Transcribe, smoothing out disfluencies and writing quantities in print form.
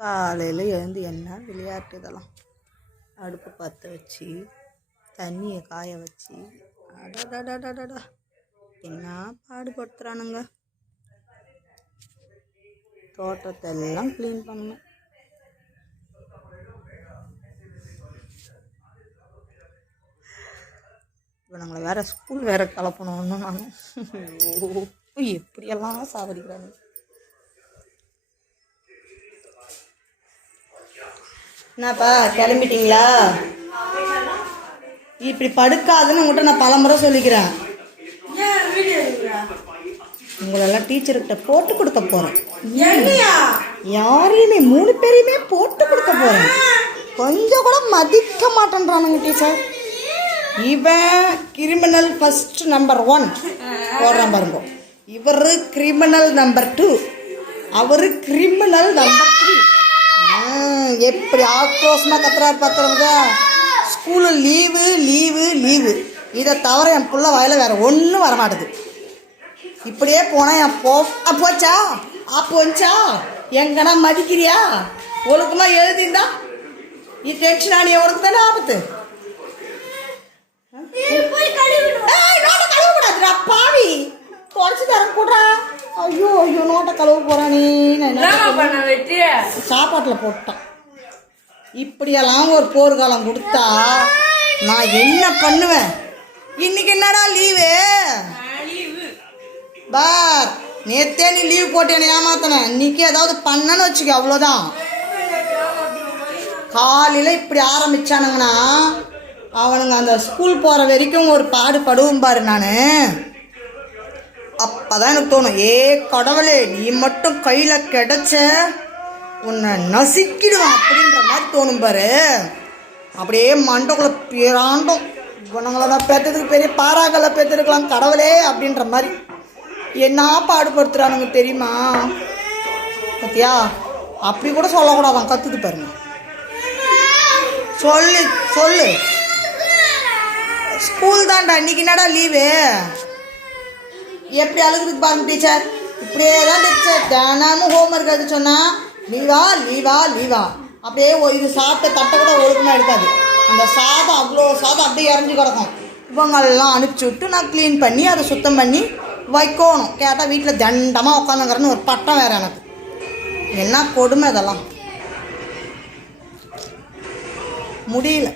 காலையில் எழுந்து என்ன விளையாட்டு இதெல்லாம். அடுப்பு பற்ற வச்சு தண்ணியை காய வச்சு அடடடடடா என்ன பாடுபடுத்துகிறானுங்க. தோட்டத்தை எல்லாம் க்ளீன் பண்ணணும். இவனுங்களை வேறு ஸ்கூல் வேறு கலப்பணும்னு நாங்கள் எப்படியெல்லாம் சாவடிக்கிறாங்க. என்னப்பா கிளம்பிட்டீங்களா? இப்படி படுக்காதுன்னு உங்கள்கிட்ட நான் பலமுறை சொல்லிக்கிறேன். உங்களெல்லாம் டீச்சர்கிட்ட போட்டு கொடுக்க போகிறேன். யாரையுமே 3 பேரையுமே போட்டு கொடுக்க போகிறேன். கொஞ்சம் கூட மதிக்க மாட்டேன்றானுங்க டீச்சர். இவன் கிரிமினல் ஃபர்ஸ்ட் நம்பர் 1 போடுறான் பாருங்க. இவர் கிரிமினல் நம்பர் 2, அவர் கிரிமினல் நம்பர் 3. எப்படி ஆக்ரோஷமாக கத்துறாரு பார்த்துறவங்க. ஸ்கூலு லீவு லீவு லீவு, இதை தவிர என் பிள்ளை வாயில் வேறு ஒன்றும் வரமாட்டுது. இப்படியே போனால் என் போச்சா போச்சா எங்கன்னா மதிக்கிறியா? ஒழுக்கமாக எழுதிந்தா நீ டென்ஷன் ஆனிய உனக்கு தானே ஆபத்து. கழுவக்கூடாதுடா பாவி, தொடச்சி தரம் கூடா. ஐயோ ஐயோ நோட்டை கழுவ போறானே. சாப்பாட்டில் போட்டான். இப்படியெல்லாம் ஒரு போர்க்காலம் கொடுத்தா நான் என்ன பண்ணுவேன்? இன்னைக்கு என்னடா லீவு பார், நேத்தே நீ லீவ் போட்டு என்ன ஏமாத்தன. இன்னைக்கு ஏதாவது பண்ணன்னு வச்சுக்க, அவ்வளோதான். காலையில் இப்படி ஆரம்பிச்சானுங்கன்னா அவனுங்க அந்த ஸ்கூல் போகிற வரைக்கும் ஒரு பாடுபடுவும் பாரு. நான் அப்போதான் எனக்கு தோணும், ஏ கடவுளே நீ மட்டும் கையில் கிடைச்ச உன்னை நசுக்கிடுவான் அப்படின்ற மாதிரி தோணும் பாரு. அப்படியே மண்டக்குள்ள பிராண்டும். இவனுங்களை தான் பெற்றதுக்கு பெரிய பாறாக்களை பெற்றிருக்கலாம் கடவுளே அப்படின்ற மாதிரி என்ன பாடுபடுத்துகிறானுங்க தெரியுமா? பத்தியா? அப்படி கூட சொல்லக்கூடாதான், கற்றுக்கு பாருங்க. சொல்லு சொல்லு, ஸ்கூல் தான்டா, இன்னைக்கு என்னடா லீவு? எப்படி அழுகுறது பாருங்க டீச்சர். இப்படியே தான் டீச்சர் தினமும் ஹோம்ஒர்க் எழுத சொன்னால் லீவா லீவா லீவா. அப்படியே இது சாப்பிட்ட தட்டை கூட ஒழுக்கமாக எடுக்காது. அந்த சாதம் அவ்வளோ சாதம் அப்படியே இறஞ்சி கிடக்கும். இவங்கெல்லாம் அனுப்பிச்சி விட்டு நான் க்ளீன் பண்ணி அதை சுத்தம் பண்ணி வைக்கணும். கேட்டால் வீட்டில் தண்டமாக உட்காந்துங்கிறன்னு ஒரு பட்டம் வேறு எனக்கு. என்ன கொடுமை இதெல்லாம், முடியல.